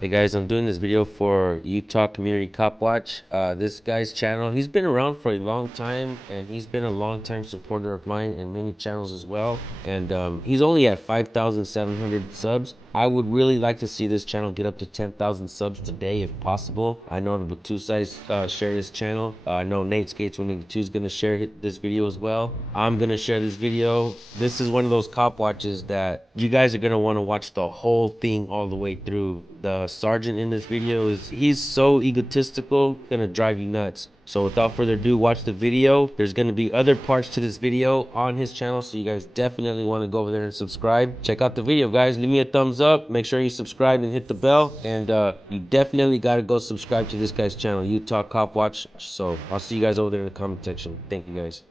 Hey guys, I'm doing this video for Utah Community Copwatch. This guy's channel, he's been around for a long time and he's been a long time supporter of mine and many channels as well. And he's only at 5,700 subs. I would really like to see this channel get up to 10,000 subs today if possible. I know the two sides share this channel. I know Nate Skates 182 is going to share this video as well. I'm going to share this video. This is one of those Copwatches that you guys are going to want to watch the whole thing all the way through. The sergeant in this video he's so egotistical, gonna drive you nuts. So without further ado, watch the video. There's gonna be other parts to this video on his channel, so you guys definitely want to go over there and subscribe. Check out the video, guys. Leave me a thumbs up, make sure you subscribe and hit the bell, and you definitely got to go subscribe to this guy's channel, Utah Copwatch. So I'll see you guys over there in the comment section. Thank you guys.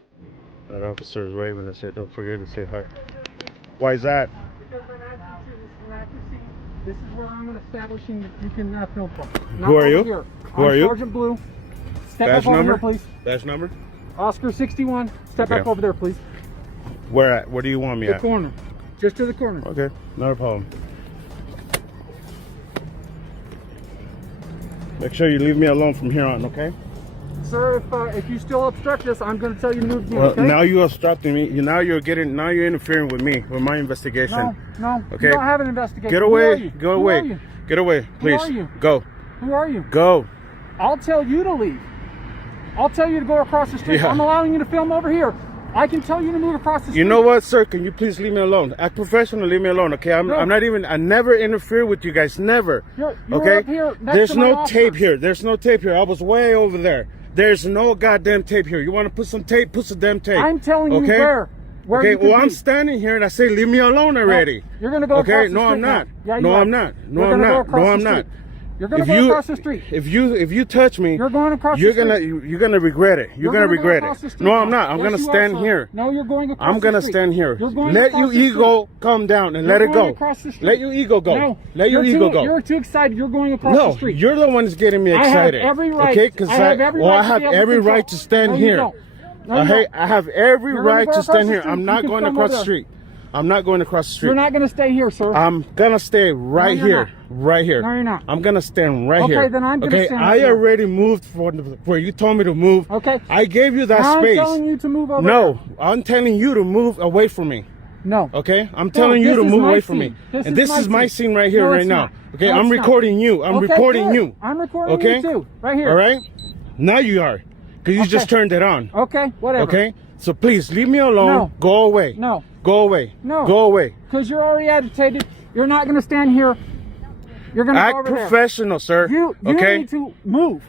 That officer is waving. I said, don't forget to say hi. Why is that? This is where I'm establishing that you can film from. Who are you? Here. Who are you? Sergeant Blue. Step Badge up over number? here, please. Badge number? Oscar 61. Step Okay. up over there, please. Where at? Where do you want me The at? corner. Just to the corner. Okay, not a problem. Make sure you leave me alone from here on, okay? Sir, if you still obstruct this, I'm going to tell you to move again, Well, okay? now you're obstructing me. Now you're interfering with me, with my investigation. No, Okay. you don't have an investigation. Get Who are away. you? Go Who away. are you? Get away, please. are you? Go. Who are you? Go. I'll tell you to leave. I'll tell you to go across the street. Yeah. I'm allowing you to film over here. I can tell you to move across the street. You know what, sir? Can you please leave me alone? Act professional, leave me alone, okay? I'm not even, I never interfere with you guys, never. You're okay? up here next There's to my no officers. tape here. There's no tape here. I was way over there. There's no goddamn tape here. You want to put some tape? Put some damn tape. I'm telling you okay? where okay, you can well, I'm be. standing here and I say, leave me alone already. You're going to go okay? across the No, street I'm not. now. Yeah, no, you are. I'm not. No, You're I'm gonna go not. across No, the I'm street. not. You're going to go across the street. If you touch me, You're going across you're the street. you're gonna regret it. You're gonna gonna go regret across the it. street No, now. I'm not. I'm Yes, gonna you are, stand sir. here. No, you're going across I'm gonna the street. stand here. You're going Let across your the street. ego come down and You're let it going go. across the street. Let your ego go. No, Let your ego go. You're too excited. You're going across the No, street. you're the one that's getting me I have excited. every right. Okay, because I have every right I to have be able to every control. right to stand No, you here. don't. No, you don't. I have every You're gonna right go to across stand the here. street. I'm You not can going film across over the there. street. I'm not going across the street. You're not going to stay here, sir. I'm gonna stay right you're here, not. right here. No, you're not. I'm gonna stand right Okay, here. then I'm gonna okay, stand I here. already moved for where you told me to move. Okay. I gave you that Now space. I'm telling you to move over No, there. I'm telling you to move away from me. No. Okay, I'm telling you this to is move my away from me. scene. And this is my scene right here, No, right it's now. not. Okay, No, I'm it's not. recording you. I'm Okay, recording good. you. I'm recording okay? you too, right here. All right. Now you are, because you just turned it on. Okay, whatever. Okay. So please leave me alone. No. Go away. No. Go away. No. Go away. Because you're already agitated. You're not going to stand here. You're going to go Act over there. professional, sir. You okay. need to move.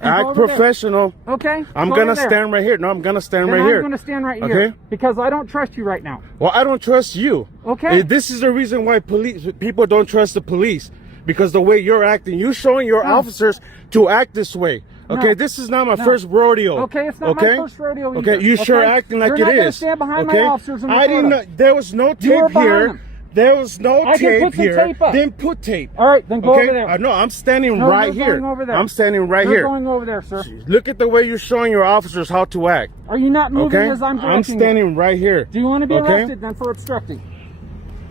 and go Act over there. professional. Okay. I'm go gonna over there. stand right here. No, I'm gonna stand Then right I'm here. going to stand right here. Okay. Because I don't trust you right now. Well, I don't trust you. Okay. This is the reason why people don't trust the police, because the way you're acting, you're showing your officers to act this way. Okay, No. this is not my No. first rodeo. Okay, it's not my first rodeo either. Okay, you sure acting like You're it not gonna is. stand behind my okay, officers and I didn't know record them. there was no You were tape behind here. them. There was no I can tape put some here. tape up. Then put tape. All right, then go okay? over there. No, I'm standing No, right you're here. going over there. I'm standing right You're here. going over there, sir. Look at the way you're showing your officers how to act. Are you not moving Okay, as I'm directing I'm you? standing right here. Do you want to be okay? arrested then for obstructing?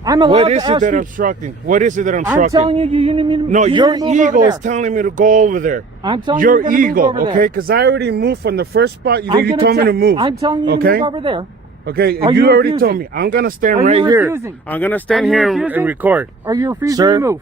I'm allowed What to is it ask that you. I'm obstructing? What is it that I'm obstructing? I'm telling you, you need me to No, you your need to move over ego there. is telling me to go over there. I'm telling your you, you're gonna move ego, over there. okay? Because I already moved from the first spot you I'm told gonna me to move. I'm telling you okay? to move over there. Okay, Are you you already refusing? told me. I'm gonna stand Are right you here. refusing? I'm gonna stand Are you here refusing? and record. Are you refusing Sir, to move?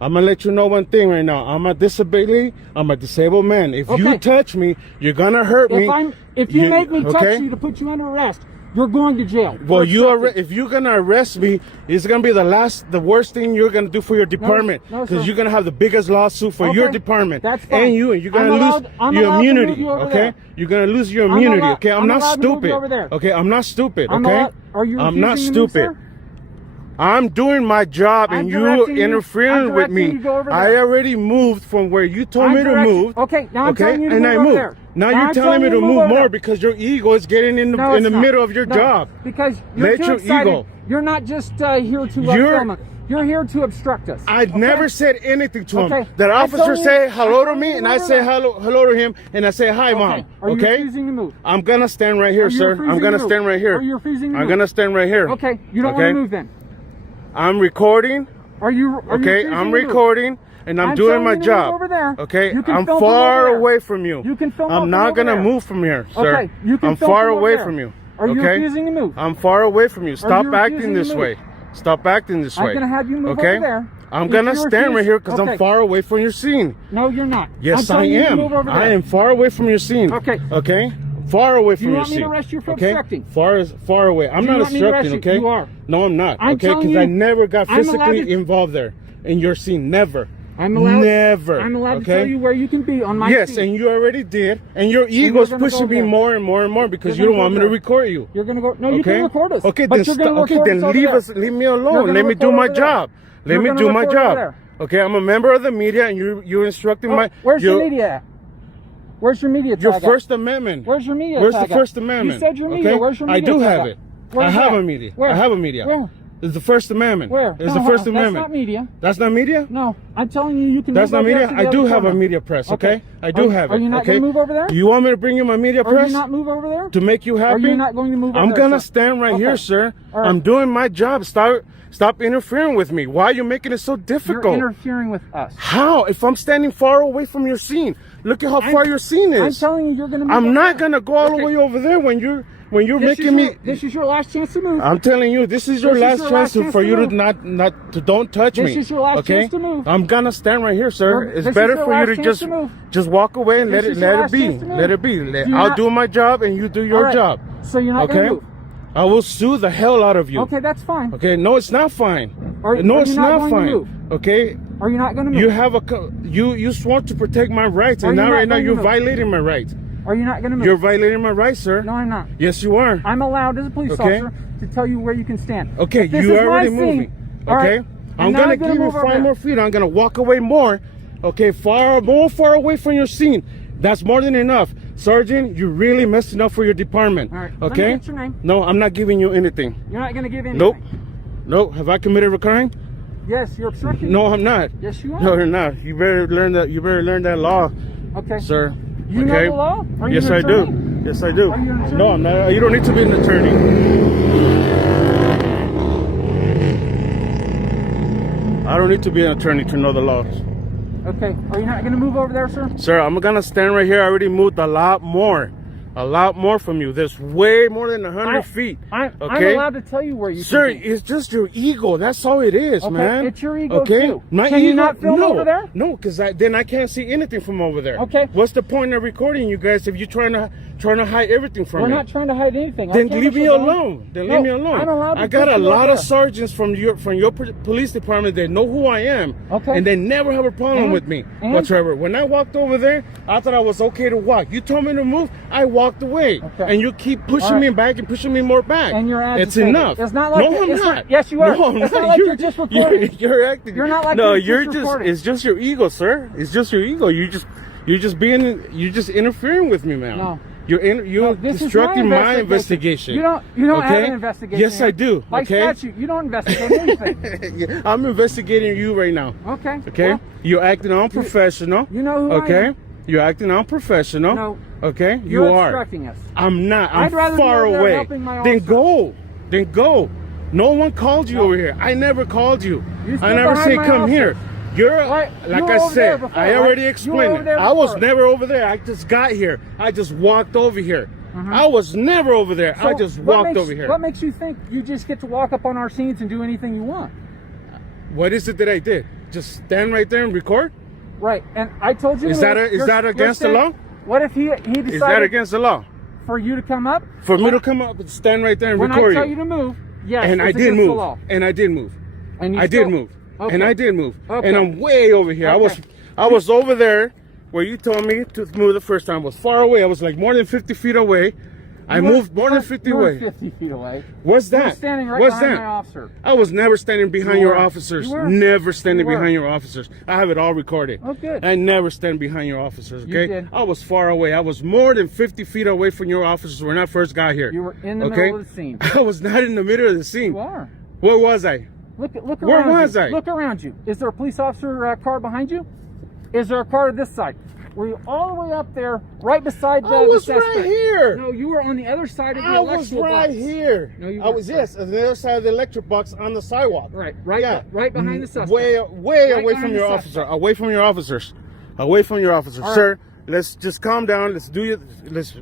I'm gonna let you know one thing right now. I'm a disability. I'm a disabled man. If you Okay. touch me, you're gonna hurt me. If you make me touch okay? you to put you under arrest, you're going to jail. Well, for you obstructing. if you're gonna arrest me, it's gonna be the worst thing you're gonna do for your department, no, because sir. you're gonna have the biggest lawsuit for your Okay, department that's fine. and you're gonna I'm lose allowed your to move immunity. you over Okay, there. you're gonna lose your immunity. allowed- Okay, I'm I'm not allowed to move you stupid. over there. Okay, I'm not stupid. I'm Okay, allowed- are you I'm not refusing to move, stupid. sir? I'm doing my job I'm and you directing you- interfering I'm with directing me. you to go over I there. already moved from where you told me to directing- move. Okay, now I'm telling you to and move I over moved. there. Now Now you're I'm telling me to you move over more there. because your ego is getting in the No, it's not. middle of your No, job. Because you're Let too your excited. ego. You're not just here to You're- film it. You're here to obstruct us. I okay? never said anything to him. Okay. That I officer told you- say hello I to told me, you and to I move say over. hello to him, and I say hi, Okay. mom. Are you Okay? refusing to move? I'm gonna stand right here, Are you sir. refusing I'm to gonna move? stand right here. Are you refusing to I'm move? gonna stand right here. Okay, you don't Okay? want to move then. I'm recording. Are you Okay, refusing I'm to move? recording. and I'm I'm doing telling my you to move job. over there. Okay, You can I'm film from far over there. away from you. You can film I'm from not over gonna there. move from here, sir. Okay, you can I'm film far from over away there. from you. Are you okay? refusing to move? I'm far away from you. Stop you acting refusing to this move? way. Stop acting this way. I'm gonna have you move okay? over there. I'm If gonna you stand refuse- right here because okay. I'm far away from your scene. No, you're not. Yes, I'm I telling you to am. move over there. I am far away from your scene. Okay. Okay. Far away from you your want me scene. to arrest you for okay? obstructing? Far away. I'm Do you not want me to arrest obstructing. you? Okay. You are. No, I'm not. I'm okay, telling because I you, never got I'm allowed physically to- involved there in your scene. Never. I'm allowed. Never. I'm allowed okay? to tell you where you can be on my Yes, scene. and you already did, and your you're ego's gonna go pushing me there. more and more and more because You're you don't gonna want go me to there. record you. You're gonna go. No, you Okay? can record us. Okay, but then you're gonna okay, record then us over leave there. us. Leave me You're alone. gonna Let me record do my over there. job. Let You're me gonna do my record over job. there. Okay, I'm a member of the media, and you're instructing Oh, my. where's you- your media at? Where's your media Your tag at? First Amendment. Where's your media Where's tag the at? First Amendment? You said your media. Okay? Where's your I media do tag have at? it. Where's I have that? a media. Where? I have a media. Where? It's the First Amendment. Where? It's No, the First that's Amendment. not media. That's not media? No, I'm telling you, you can. That's move not over there media? to the I other do have a corner. media press, okay? I do have it. Are you not okay? gonna move over there? You want me to bring you my media Are press? you not move over there? To make you happy? Are you not going to move over I'm there, gonna sir? stand right here, Okay. sir. All right. I'm doing my job. Stop interfering with me. Why are you making it so You're difficult? interfering with us. How? If I'm standing far away from your scene, look at how far your scene I'm is. telling you, you're gonna move I'm over not there. gonna go all the Okay. way over there when you're This making me. This is your last chance to move. I'm telling you, this is your This is last your chance last chance for to you to move. not to don't touch me. This is your last okay? chance to move. I'm gonna stand right here, sir. This It's is better your for you last to chance to move. just walk away and This let is it your let it last be. chance to move. Let it be. Do I'll not- do my job and you do your All right. job. So you're not okay? gonna move. I will sue the hell out of you. Okay, that's fine. Okay, no, it's not fine. Are no, you it's not not going to fine. move? Okay, Are you not gonna move? you have you swore to protect my rights, Are and you now not right now going to you're move? violating my rights. Are you not gonna move? You're violating my rights, sir. No, I'm not. Yes, you are. I'm allowed as a police Okay. officer to tell you where you can stand. Okay, If this you is already my moving. scene, all Okay, right, I'm and now gonna give you move over 5 there. more feet. I'm gonna walk away more. Okay, more far away from your scene. That's more than enough, Sergeant. You're really messing up for your department. All right, let me Okay. get your name. No, I'm not giving you anything. You're not gonna give anything. Nope. Nope. Have I committed a crime? Yes, you're obstructing. No, I'm not. Yes, you are. No, you're not. You better learn that. You better learn that law, Okay. sir. You okay? know the law? Are you Yes, an I do. attorney? Yes, I do. Are you an attorney? No, I'm not. You don't need to be an attorney. I don't need to be an attorney to know the laws. Okay. Are you not gonna move over there, sir? Sir, I'm gonna stand right here. I already moved a lot more from you. There's way more than 100 feet. I'm Okay, allowed to tell you where you sir, can be. it's just your ego. That's all it is, Okay, man. it's your ego, Okay, too. my Can ego. you not film no, over there? No, because then I can't see anything from over there. Okay. What's the point of recording you guys if you're trying to hide everything from We're me? not trying to hide anything. Our Then cameras leave me are on. alone. Then No, leave me alone. I'm allowed to I got push a you lot over of there. sergeants from your police department that know who I am. Okay. And they never have a problem And? with me And? whatsoever. When I walked over there, I thought I was okay to walk. You told me to move, I walked away. Okay. And you keep pushing All me right. back and pushing me more back. And you're It's agitated. enough. It's not like no, I'm it's not. not- yes, you are. No, I'm It's not. not like you're just recording. You're acting. You're not like no, you're just recording. It's just your ego, sir. It's just your ego. You're just interfering with me, man. No. You're No, this is obstructing my investigation. investigation. You don't have okay? an investigation. Yes, here. I do. By okay. statute, you don't investigate anything. I'm investigating you right now. Okay. Okay. Well, You're acting unprofessional. you know who I Okay. am. You're acting unprofessional. No. Okay. you're You are. obstructing us. I'm not. I'd I'm rather be far over there away. helping my Then officer. go. Then go. No one called you over here. I never called you. You stood I never behind said my come officer. here. You're Right. like You were I over there said. before, I already right? You were explained over it. there I was before. never over there. I just got here. I just walked over here. I was never over there. I So just what walked makes- over here. What makes you think you just get to walk up on our scenes and do anything you want? What is it that I did? Just stand right there and record? Right. And I told you. Is to that move. is You're- that you're against the standing- law? What if he decided Is that against the law? for you to come up? For me to come up and stand right there and When record I tell you to move, yes, and I it's did against the move. law. And I did move. And you I still- did move. Okay. And I did move. Okay. And I'm way over here. Okay. I was over there where you told me to move the first time. I was far away. I was like more than 50 feet away. I You were- moved more you than were- 50 you were away. 50 feet away. What's You were that? standing right What's behind that? my officer. I was never standing behind You your were. officers. You were. Never standing You were. behind your officers. I have it all recorded. Oh, good. I never stand behind your officers, You okay? did. I was far away. I was more than 50 feet away from your officers when I first got here. You were in the okay? middle of the scene. I was not in the middle of the scene. You are. Where was I? Look Where around was you. I? Look around you. Is there a police officer car behind you? Is there a car to this side? Were you all the way up there, right beside the I was suspect? right here. No, you were on the other side of the I was electrical right box. here. No, you I was, weren't. yes, on the other side of the electric box on the sidewalk. Right, Yeah. behind the suspect. Way Right away from behind your the officer. suspect. Away from your officers. Away from your officers. All right. Sir, let's just calm down. Let's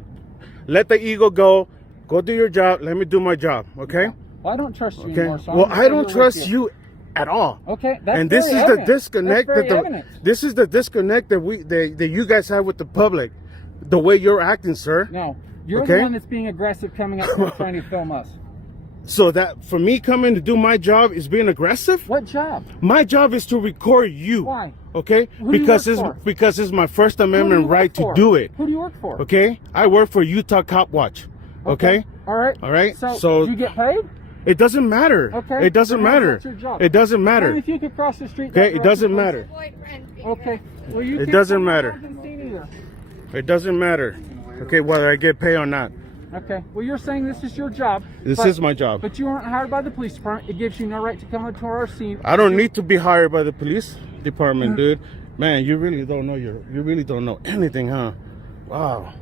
let the ego go. Go do your job. Let me do my job, okay? Well, I don't trust you Okay. anymore. So I'm Well, gonna I stay don't here with trust you at all. Okay, that's And this very is evident. the disconnect That's very that evident. this is the disconnect that you guys have with the public. The way you're acting, sir. No, you're Okay. the one that's being aggressive, coming up here trying to film us. So that for me coming to do my job is being aggressive? What job? My job is to record you. Why? Okay? Who do you Because work for? it's my First Who do you Amendment work right to for? do it. Who do you work for? Okay? I work for Utah Copwatch. Okay? All right. All right. So, do you get paid? It doesn't matter. Okay. It doesn't Then how's matter. that your job? It doesn't Tell matter. me if you could cross the street. Okay? that It doesn't direction, matter. please. Okay. Well, you It can't doesn't come matter. around and see either. It doesn't matter. Okay, whether I get paid or not. Okay. Well, you're saying this is your job. This but- is my job. But you aren't hired by the police department. It gives you no right to come into our scene. I don't need to be hired by the police department, dude. Man, you really don't know you really don't know anything, huh? Wow.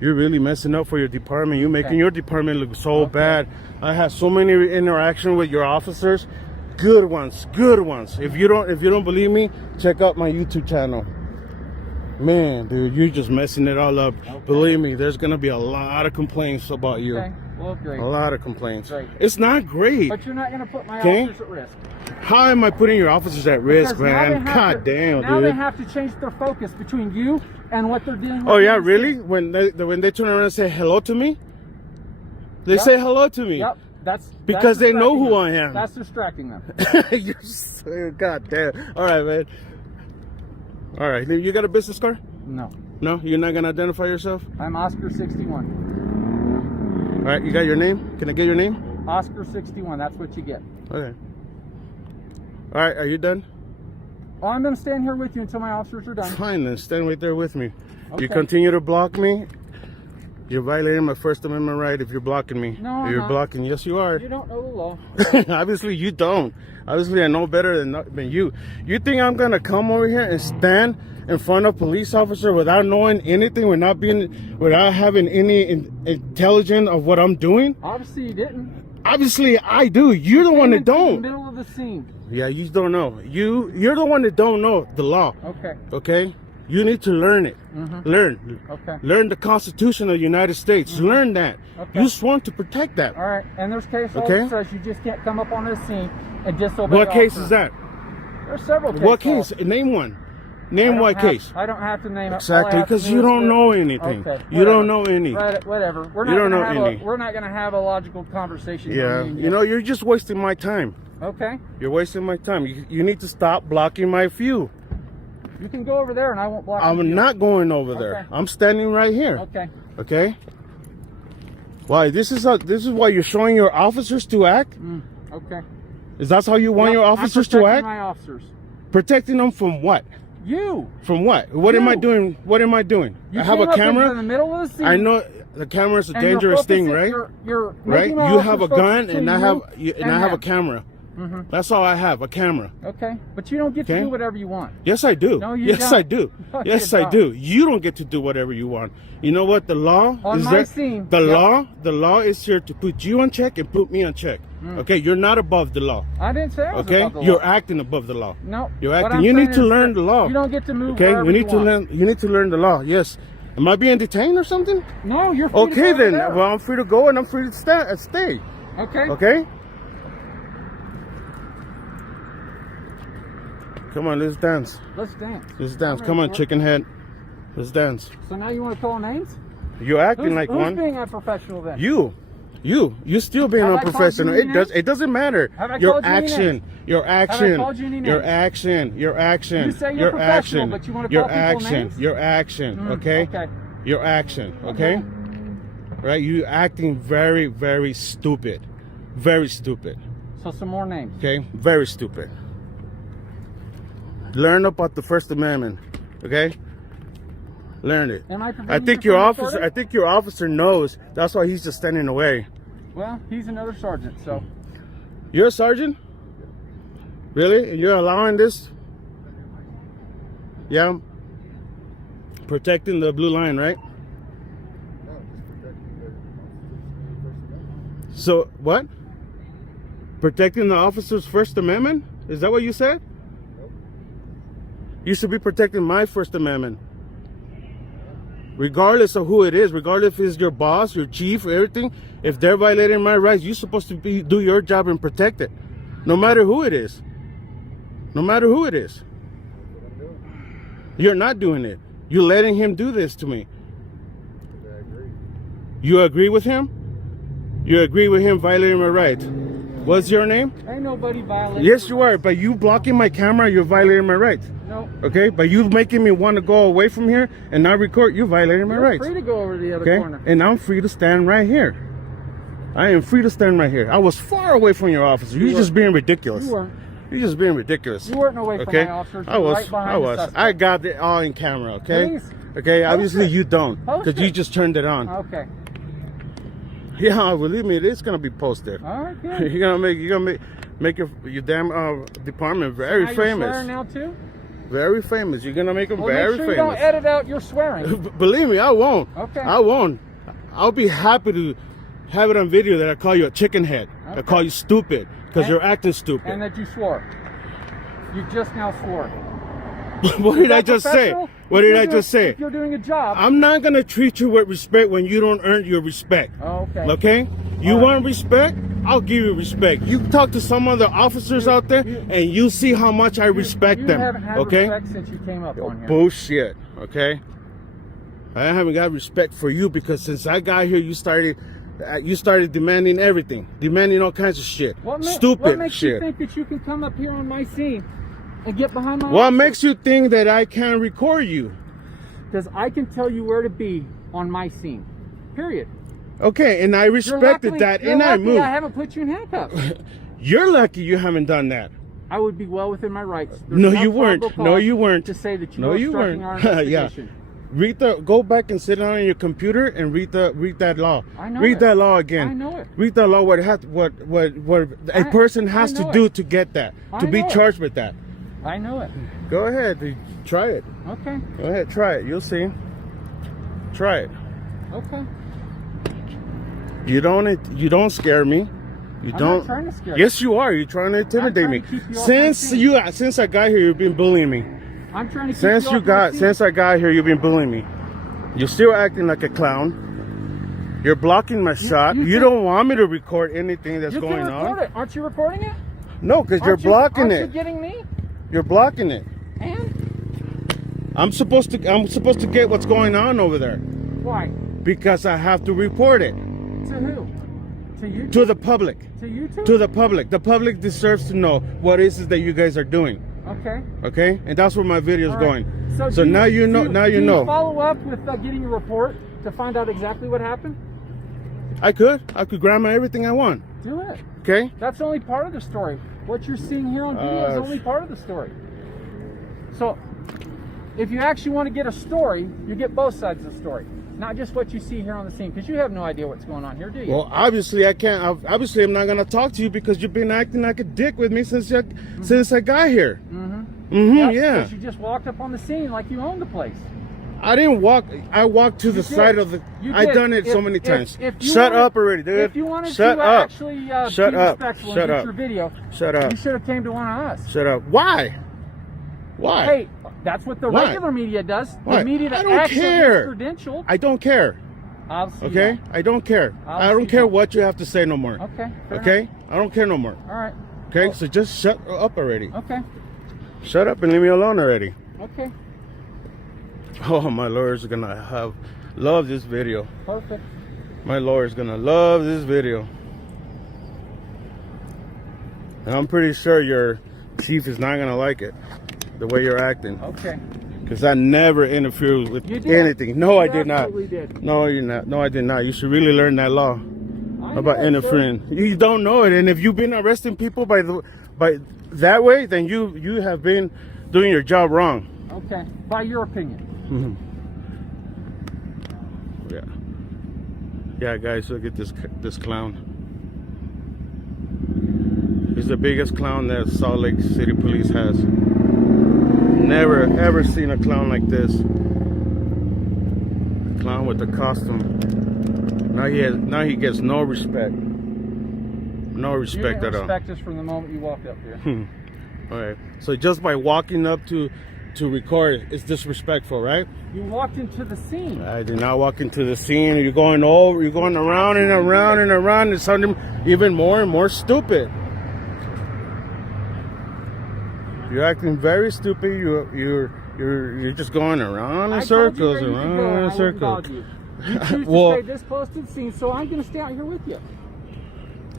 You're really messing up for your department. You're making your department look so bad. I had so many interaction with your officers. Good ones, good ones. If you don't believe me, check out my YouTube channel. Man, dude, you're just messing it all up. Believe me, there's gonna be a lot of complaints about you. Okay. Well, great. A lot of complaints. Great. It's not great. But you're not going to put my Okay. officers at risk. How am I putting your officers at risk, Because now man? they have God to- damn, Now they dude. have to change their focus between you and what they're dealing with. Oh yeah, on the really? scene. When they turn around and say hello to me, they Yep. say hello to me. Yep. That's Because they know distracting who them. I am. That's distracting them. You're so, God damn. All right, man. All right, you got a business card? No. No, you're not gonna identify yourself. I'm Oscar 61. All right, you got your name? Can I get your name? Oscar 61. That's what you get. Okay. All right, are you done? Oh, I'm going to stand here with you until my officers are done. Fine, then stand right there with me. Okay. You continue to block me, you're violating my First Amendment right if you're blocking me. No, I'm you're not. blocking. Yes, you are. You don't know the law. Obviously, you don't. Obviously, I know better than you. You think I'm gonna come over here and stand in front of a police officer without knowing anything, without having any intelligence of what I'm doing? Obviously, you didn't. Obviously, I do. You're the one that Came into don't. the middle of the scene. Yeah, you don't know. You're the one that don't know the law. Okay. Okay? You need to learn it. Learn. Okay. Learn the Constitution of the United States. Learn that. Okay. You sworn to protect that. All right. And there's case law Okay. that says you just can't come up on this scene and disobey. What case officers. is that? There's several cases. What case? Name one. Name what case? I don't have to name it. Exactly, because you don't know anything. Okay, You don't know any. Right, whatever. We're You not don't gonna know have any. we're not going to have a logical conversation. Yeah. me and You know, you're just wasting my time. Okay. You're wasting my time. You need to stop blocking my view. You can go over there, and I won't block you. I'm not going over there. Okay. I'm standing right here. Okay. Okay? Why? This is why you're showing your officers to act? Okay. Is that how you want Yep, your I'm officers to protecting act? My officers. Protecting them from what? You. From what? What am I You. doing? What am I doing? You I have came a up into camera. the middle of the scene. I know the camera is a and you're dangerous thing, focusing- right? You're Right? making my You have a officers focus gun between and I you have and I have a them. camera. That's all I have, a camera. Okay, but you don't get to Okay. do whatever you want. Yes, I do. No, you yes, don't. I do. No, yes, you I don't. do. You don't get to do whatever you want. You know what? The law On is my there. scene, The yep. the law is here to put you on check and put me on check. Okay, you're not above the law. I didn't say I was Okay, above the law. you're acting above the law. No, You're what acting. I'm You saying need to is learn that the law. You don't get to move. Okay, wherever you need to want. learn. You need to learn the law. Yes. Am I being detained or something? No, you're free to Okay, go over then. there. Well, I'm free to go and I'm free to stay. Okay. Okay. Come on, let's dance. Let's dance. Let's dance. I'm Come on, ready for it. chicken head. Let's dance. So now you want to call names? You're acting like who's one. being unprofessional then? You still being Have I called unprofessional. you any names? It doesn't matter. Have I Your called you any action, names? your action, called you any your names? action, your action, You say you're your professional, action, but you wanna your call people action, names? your action. Okay. okay. Your action. Okay. Right. You acting very, very stupid. Very stupid. So some more names. Okay. Very stupid. Learn about the First Amendment. Okay. Learn it. Am I I preventing think you your from officer. recording? I think your officer knows. That's why he's just standing away. Well, he's another sergeant, so. You're a sergeant? Really? And you're allowing this? Yeah. Protecting the blue line, right? So what? Protecting the officer's First Amendment? Is that what you said? You should be protecting my First Amendment. Regardless of who it is, regardless if it's your boss, your chief, everything, if they're violating my rights, you're supposed to do your job and protect it. No matter who it is. No matter who it is. You're not doing it. You're letting him do this to me. You agree with him? You agree with him violating my rights? What's your name? Ain't nobody violating. Yes, you are. By you blocking my camera, you're violating my rights. No. Okay? By you making me want to go away from here and not record, you're violating my You're rights. free to go over to the other Okay? corner. And I'm free to stand right here. I am free to stand right here. I was far away from your officer. You're just being ridiculous. You weren't. You're just being ridiculous. You weren't away from Okay? my officers. I was. Right behind I the was. suspect. I got it all in camera. Okay. Please. Okay. Post Obviously it. you don't, Post because you it. just turned it on. Okay. Yeah, believe me, it is gonna be posted. All right, good. You're gonna make your damn department very Now you're famous. swearing now too? Very famous. You're gonna make them Well, very make sure you famous. don't edit out your swearing. Believe me, I won't. Okay. I won't. I'll be happy to have it on video that I call you a chicken head. I Okay. call you stupid because And- you're acting stupid. And that you swore. You just now swore. What Is did I that just say? professional? What If did you're I doing- just say? If you're doing a job. I'm not gonna treat you with respect when you don't earn your respect. Oh, okay. Okay? You All right. want respect? I'll give you respect. You talk to some other officers out there, and you see how much I respect you them. haven't had Okay? respect since you came up on here. Bullshit. Okay? I haven't got respect for you because since I got here, you started demanding everything, demanding all kinds of shit, What stupid makes you shit. think that you can come up here on my scene and get behind my What makes you think that I can record you? Because I can tell you where to be on my scene. Period. Okay, and I respected that, and I moved. I haven't put you in handcuffs. You're lucky you haven't done that. I would be well within my rights. There's No, enough you weren't. probable No, cause you weren't. To say that you No, were you obstructing weren't. our Yeah. investigation. Go back and sit down on your computer and read that law. I know read it. that law again. I know it. Read that law. What a person has to know do it. to get that, I to be know it. charged with that. I know it. Go ahead, try it. Okay. Go ahead, try it. You'll see. Try it. Okay. You don't scare me. You I'm don't. not trying to scare you. Yes, you are. You're trying to intimidate trying me. to keep you off my scene. Since I got here, you've been bullying me. I'm trying to keep Since you off my scene. I got here, you've been bullying me. You're still acting like a clown. You're blocking my shot. you You can- don't want me to record anything that's you going can record on. it. Aren't you recording it? No, because you're blocking aren't it. you getting me? You're blocking it. And I'm supposed to get what's going on over there why? because I have to report it To who? To you? to the public. To you two? To the public. The public deserves to know what it is that you guys are doing. Okay. Okay? And that's where my video is All right. going. So So do now you know. Now you do know. Follow up with getting a report to find out exactly what happened. I could grab everything I want. Do it. Okay? That's only part of the story. What you're seeing here on video is only part of the story. So, if you actually want to get a story, you get both sides of the story, not just what you see here on the scene, because you have no idea what's going on here, do you? Well, obviously I can't. Obviously, I'm not gonna talk to you because you've been acting like a dick with me since I got here. Yep, Yeah. because you just walked up on the scene like you owned the place. I didn't walk. I walked to the You side did. of the. You I've did. done it so If- many if- times. if you Shut wanted- up already, dude. If you wanted Shut to up. actually Shut be up. respectful Shut and get up. your video, Shut up. you should have came to one of us. Shut up. Why? Why? Hey, that's what the Why? regular media does. Why? The media that I don't actually care. is credentialed. I don't care. I'll see Okay? you. I don't care. I'll I don't see care you. what you have to say no more. Okay. Fair Okay? enough. I don't care no more. All right. Okay? So just shut up already. Okay. Shut up and leave me alone already. Okay. Oh, my lawyers are gonna love this video. Perfect. My lawyer's gonna love this video. And I'm pretty sure your chief is not gonna like it, the way you're acting. Okay. Because I never interfered with You did. anything. No, I You did not. absolutely did. No, you're not. No, I did not. You should really learn that law I about know, sir. interfering. You don't know it, and if you've been arresting people by that way, then you have been doing your job wrong. Okay. By your opinion. Yeah. Yeah, guys, look at this clown. He's the biggest clown that Salt Lake City Police has. Never ever seen a clown like this. down with the costume. Now he gets no respect. No respect you at all. You respect us from the moment you walked up here. All right. So just by walking up to record, it's disrespectful, right? You walked into the scene. I did not walk into the scene. You're going around and around and around. It's something even more and more stupid. You're acting very stupid. You're just going around in circles, around in circles. You choose to stay this close to the scene, so I'm going to stay out here with you.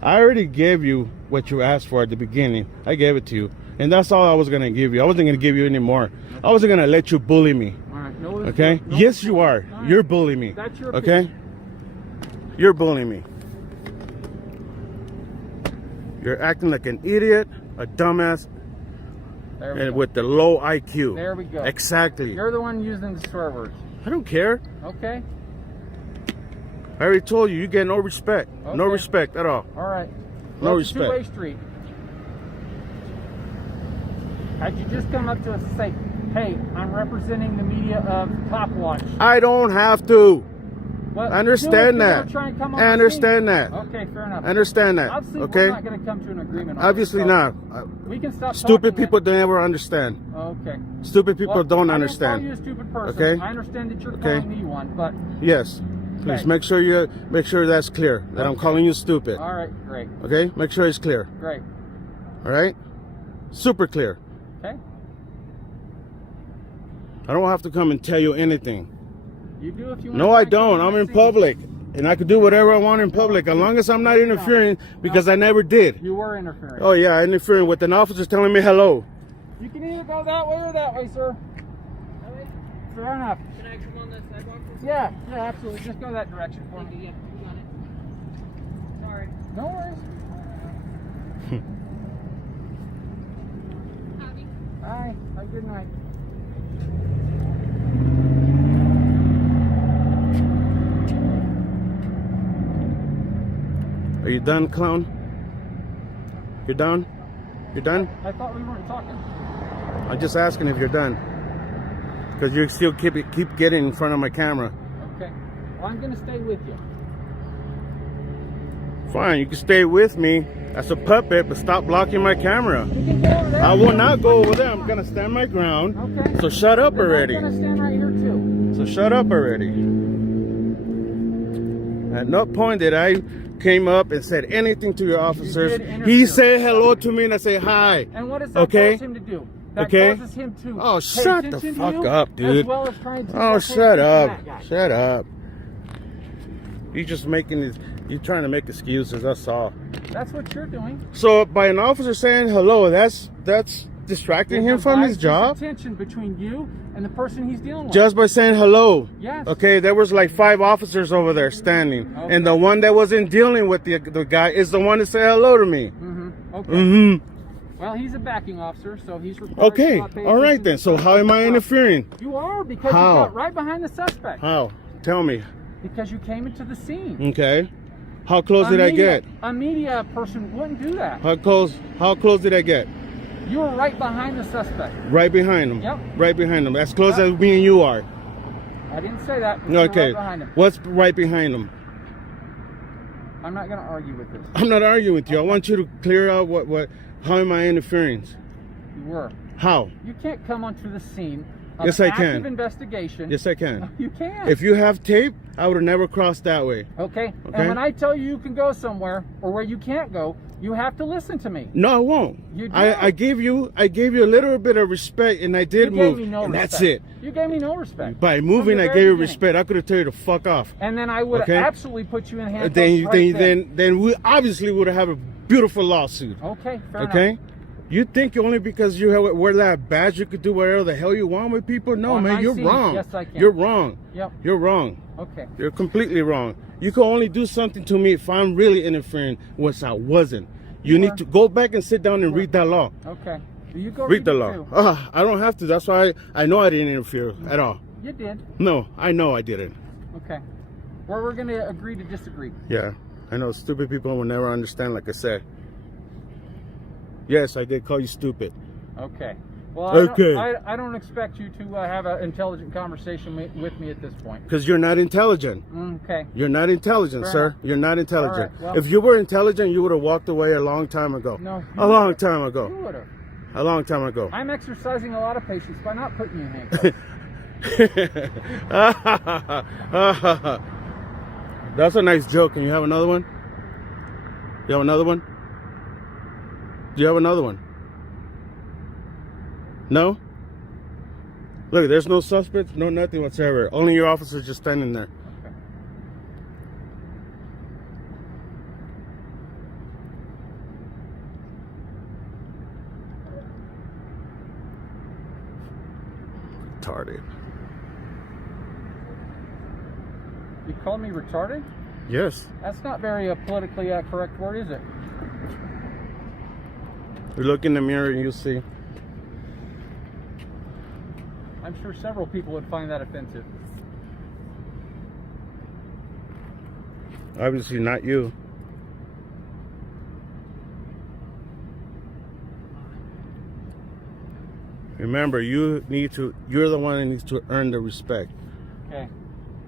I already gave you what you asked for at the beginning. I gave it to you. And that's all I was going to give you. I wasn't going to give you any more. I wasn't going to let you bully me. All right. No, okay? No, yes, you are. Right. You're bullying me. That's your okay? opinion. You're bullying me. You're acting like an idiot, a dumbass, and with the low IQ. There we go. Exactly. You're the one using the swear words. I don't care. Okay. I already told you, you get no respect. Okay. No respect at all. All right. No well, respect. It's a two-way street. Had you just come up to us and say, hey, I'm representing the media of Copwatch. I don't have to. Well, I understand that. I understand that. Okay, fair enough. I understand that. Obviously, okay. we're not going to come to an agreement on Obviously this, not. We can stop. Stupid people don't ever understand. Okay. Stupid people don't understand. I don't call you a stupid person. Okay. I understand that you're calling me one, but yes. Please make sure that's clear. That I'm calling you stupid. All right, great. Okay, make sure it's clear. Great. All right, super clear. Okay. I don't have to come and tell you anything. You do if you want. No, I don't. I'm in public, and I can do whatever I want in public as long as I'm not interfering because I never did. You were interfering. Oh yeah, interfering with an officer telling me hello. You can either go that way or that way, sir. Fair enough. Can I come on the sidewalk? Yeah, absolutely. Just go that direction for me. Yeah, you got it. Sorry. No worries. Howdy. Hi. Have a good night. Are you done, clown? You're done? You're done? I thought we weren't talking. I'm just asking if you're done. Because you still keep getting in front of my camera. Okay. Well, I'm going to stay with you. Fine, you can stay with me as a puppet, but stop blocking my camera. You can go over there. I will not go over there. I'm going to stand my ground. Okay. So shut up already. I'm going to stand right here, too. So shut up already. At no point did I came up and said anything to your officers. He said hello to me and I say hi. And what does that cause him to do? That causes him to oh, shut the fuck up, dude. As well as trying to oh, shut up. Shut up. You're just making this, you're trying to make excuses, that's all. That's what you're doing. So by an officer saying hello, that's distracting him from his job? Tension between you and the person he's dealing with. Just by saying hello? Yes. Okay, there was like 5 officers over there standing. Okay. And the one that wasn't dealing with the guy is the one that said hello to me. Mm-hmm. Okay. Mm-hmm. Well, he's a backing officer, so he's required okay, all right then. So how am I interfering? You are, because you got right behind the suspect. How? Tell me. Because you came into the scene. Okay. How close did I get? A media person wouldn't do that. How close did I get? You were right behind the suspect. Right behind him? Yep. Right behind him. As close as me and you are. I didn't say that. Okay. Right behind him. What's right behind him? I'm not going to argue with this. I'm not arguing with you. I want you to clear out how am I interfering? You were. How? You can't come onto the scene of yes, I active can. investigation. Yes, I can. You can. If you have tape, I would have never crossed that way. Okay. And when I tell you can go somewhere or where you can't go, you have to listen to me. No, I won't. You do. I gave you a little bit of respect, and I did move, and that's it. You gave me no respect. By moving, I gave you respect. I could have told you to fuck off. And then I would have absolutely put you in handcuffs. Then we obviously would have a beautiful lawsuit. Okay. Fair enough. You think only because you wear that badge you could do whatever the hell you want with people? No, man, you're wrong. Yes, I can. You're wrong. Yep. You're wrong. Okay. You're completely wrong. You can only do something to me if I'm really interfering, which I wasn't. You need to go back and sit down and read that law. Okay. You go read the law. I don't have to. That's why I know I didn't interfere at all. You did. No, I know I didn't. Okay. Well, we're going to agree to disagree. Yeah. I know stupid people will never understand, like I said. Yes, I did call you stupid. Okay. Well, Okay. I don't expect you to have an intelligent conversation with me at this point. Because you're not intelligent. Okay. You're not intelligent, Fair sir. enough. You're not intelligent. All right, well- If you were intelligent, you would have walked away a long time ago. No. A long time ago. You would have. A long time ago. I'm exercising a lot of patience by not putting you in handcuffs. That's a nice joke. Can you have another one? You have another one? Do you have another one? No? Look, there's no suspects, no nothing whatsoever. Only your officer just standing there. Okay. Retarded. You called me retarded? Yes. That's not very politically correct word, is it? You look in the mirror and you see. I'm sure several people would find that offensive. Obviously not you. Remember, you're the one that needs to earn the respect. Okay.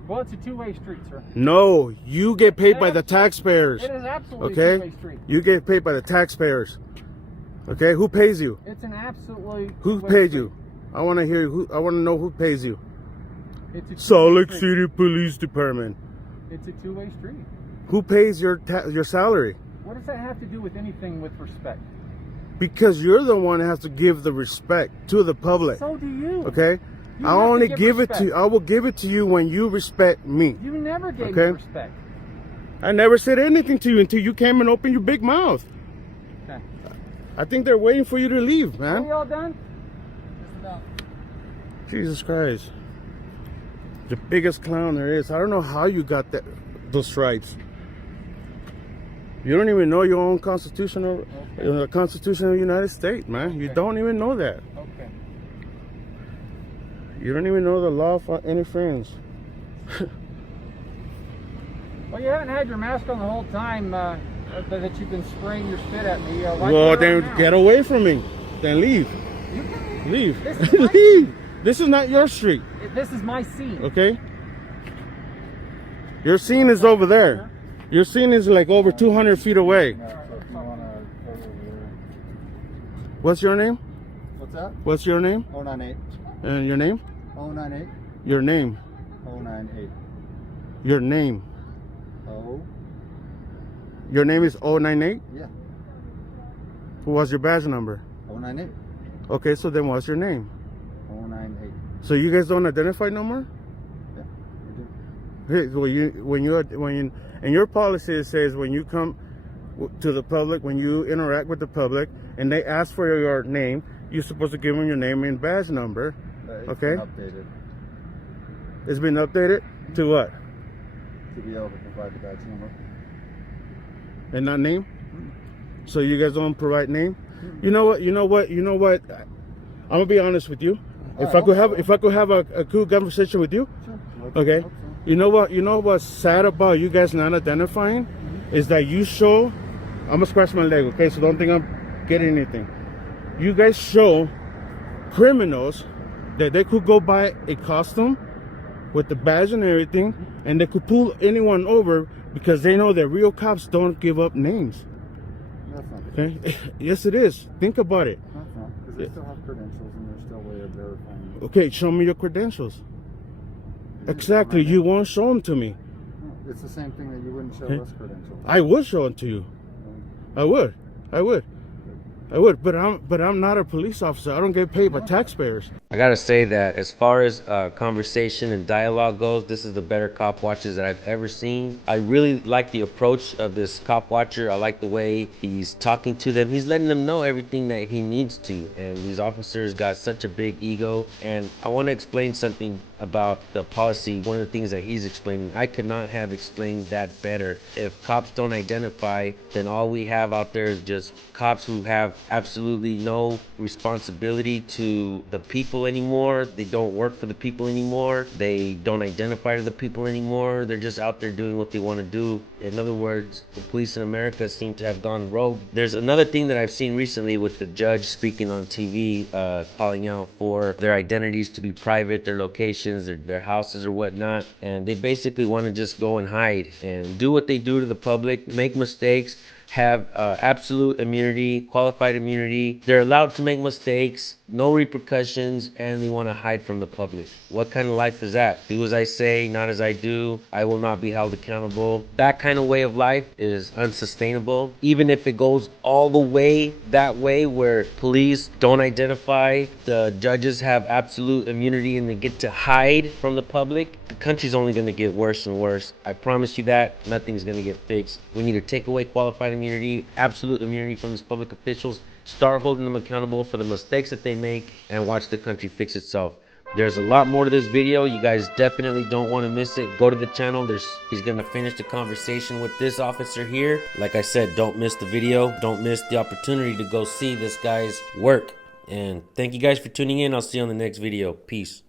Well, it's a two-way street, sir. No, you get paid by the taxpayers. It is absolutely a Okay? two-way street. You get paid by the taxpayers. Okay? Who pays you? It's an absolutely Who two-way paid street. you? I want to hear I want to know who pays you. It's a two-way Salt Lake street. City Police Department. It's a two-way street. Who pays your salary? What does that have to do with anything with respect? Because you're the one that has to give the respect to the public. So do you. Okay? You I have to only give give it respect. to I will give it to you when you respect me. You never gave Okay. me respect. I never said anything to you until you came and opened your big mouth. Okay. I think they're waiting for you to leave, Are we man. all done? Jesus Christ. The biggest clown there is. I don't know how you got those stripes. You don't even know your own constitutional, the Constitution of the United States, man. You Okay. don't even know that. Okay. You don't even know the law of interference. Well, you haven't had your mask on the whole time that you've been spraying your spit at me. Why Well, put it on then now? get away from me. Then leave. You can- Leave. This is my Leave. This is not your street, This is my scene. okay? Your scene is over there. Your scene is like over 200 feet away. What's your name? What's that? What's your name? 098. And your name? 098. Your name. 098. Your name. Oh, Your name is 098? yeah. What's your badge number? 098. Okay, so then what's your name? 098. So you guys don't identify no more? Yeah, we do. Hey, when you in your policy it says when you come to the public, when you interact with the public, and they ask for your name, you're supposed to give them your name and badge number. It's Okay. been updated It's been updated to what? to be able to provide the badge number. And not name. So you guys don't provide name. You know what? I'm gonna be honest with you. If I could have a cool conversation with you, Sure. okay. Hope so. You know what? You know what's sad about you guys not identifying is that you show. I'm gonna scratch my leg, okay? So don't think I'm getting anything. You guys show criminals that they could go buy a costume with the badge and everything, and they could pull anyone over because they know that real cops don't give up names. That's not. Okay? Yes, it is. Think about it. That's not. Because they still have credentials and there's still a way of verifying. Okay, show me your credentials. Exactly. You won't show them to me. No, it's the same thing that you wouldn't show Okay. us credentials. I would show them to you. I would. But I'm not a police officer. I don't get paid by taxpayers. I gotta say that as far as conversation and dialogue goes, this is the better cop watches that I've ever seen. I really like the approach of this cop watcher. I like the way he's talking to them. He's letting them know everything that he needs to. And these officers got such a big ego. And I want to explain something about the policy. One of the things that he's explaining, I could not have explained that better. If cops don't identify, then all we have out there is just cops who have absolutely no responsibility to the people people anymore. They don't work for the people anymore. They don't identify to the people anymore. They're just out there doing what they want to do. In other words, the police in America seem to have gone rogue. There's another thing that I've seen recently with the judge speaking on TV, calling out for their identities to be private, their locations, their houses or whatnot. And they basically want to just go and hide and do what they do to the public, make mistakes, have absolute immunity, qualified immunity. They're allowed to make mistakes, no repercussions, and they want to hide from the public. What kind of life is that? Do as I say, not as I do. I will not be held accountable. That kind of way of life is unsustainable. Even if it goes all the way that way where police don't identify, the judges have absolute immunity and they get to hide from the public, the country's only going to get worse and worse. I promise you that. Nothing's going to get fixed. We need to take away qualified immunity, absolute immunity from these public officials, start holding them accountable for the mistakes that they make, and watch the country fix itself. There's a lot more to this video. You guys definitely don't want to miss it. Go to the channel. He's going to finish the conversation with this officer here. Like I said, don't miss the video. Don't miss the opportunity to go see this guy's work. And thank you guys for tuning in. I'll see you on the next video. Peace.